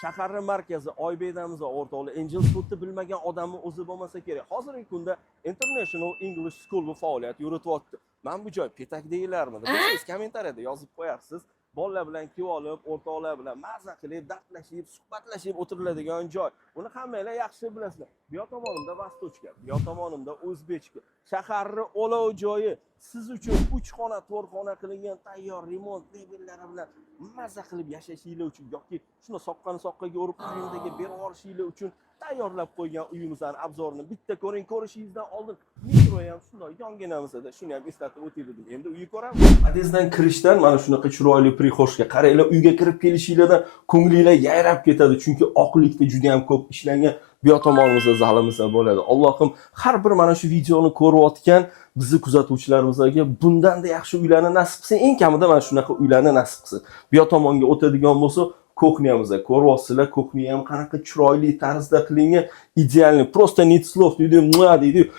Shaharning markazi Oybekdamiz o'rtoqli Angel Foodni bilmagan odamni o'zi bo'lmasa kerak. Hozirgi kunda International English School faoliyat yurityapti. Men bu joy petak deylarmidi? Siz kommentariyada yozib qo'yarsiz. Bolalar bilan kelib olib, o'rtoqlar bilan maza qilib, dardlashib, suhbatlashib o'tiriladigan joy. Buni hammanglar yaxshi bilasizlar. Bu yoq tomonimda Vostochka, bu yoq tomonimda O'zbekcha. Shaharning olov joyi siz uchun 3 xona, 4 xona qilingan tayyor remont mebellari bilan maza qilib yashashinglar uchun yoki shuni soqqani soqqaga urib arendaga berib yuborishinglar uchun tayyorlab qo'ygan uyimizning obzorini bitta ko'ring, ko'rishingizdan oldin metro ham shunday yonginamizda shuni ham eslatib o'tib dedim. Endi uyga ko'ramiz. Podyezddan kirishdan mana shunaqa chiroyli prixoshga qaranglar, uyga kirib kelishinglardan ko'nglinglar yayrab ketadi, chunki oqlikda juda ham ko'p ishlangan. Bu yoq tomonimizda zalimizda bo'ladi. Allohim har bir mana shu videoni ko'rayotgan bizni kuzatuvchilarimizga bundanda yaxshi uylarni nasib qilsin. Eng kamida mana shunaqa uylarni nasib qilsin. Bu yoq tomonga o'tadigan bo'lsa, kuxnyamizda ko'ryapsizlar, kuxnya ham qanaqa chiroyli tarzda qilingan, idealni, просто нет слов deydi, deydi.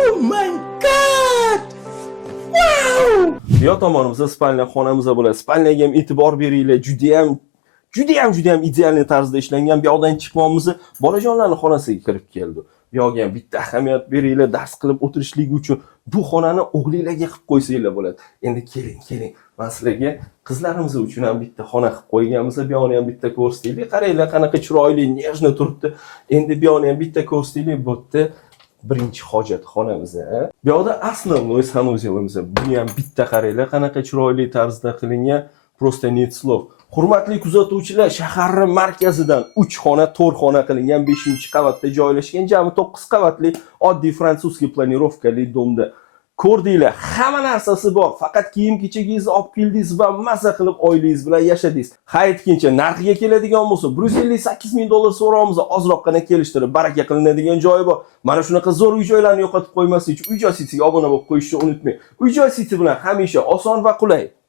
Oh my god! Wow! Bu yoq tomonimizda spalnya xonamizda bo'ladi. Spalyaga ham e'tibor beringlar, juda ham idealni tarzda ishlangan. Bu yoqdan chiqmoqmiz, bolajonlarning xonasiga kirib keldi. Bu yoqga ham bitta ahamiyat beringlar, dars qilib o'tirishligi uchun bu xonani o'g'linglarga qilib qo'ysanglar bo'ladi. Endi keling. Men sizlarga qizlarimiz uchun ham bitta xona qilib qo'yganmiz. Bu yoqni ham bitta ko'rsataylik. Qaranglar, qanaqa chiroyli, nejno turibdi. Endi bu yoqni ham bitta ko'rsataylik. Bu yerda birinchi hojatxonamiz. Bu yoqda основной sanuzelimiz. Buni ham bitta qaranglar, qanaqa chiroyli tarzda qilingan. Просто нет слов. Hurmatli kuzatuvchilar, shaharning markazidan 3 xona, 4 xona qilingan 5-qavatda joylashgan jami 9 qavatli oddiy fransuzskiy planirovkali domda. Ko'rdinglar, hamma narsasi bor. Faqat kiyim-kechagingizni olib keldingiz va maza qilib oilangiz bilan yashadingiz. Hayitkincha narxiga keladigan bo'lsa, $158,000 so'raymiz, ozroqgina kelishtirib, baraka qilinadigan joyi bor. Mana shunaqa zo'r uy-joylarni yo'qotib qo'ymaslik uchun Uy-joy sitiga obuna bo'lib qo'yishni unutmang. Uy-joy siti bilan hamisha oson va qulay.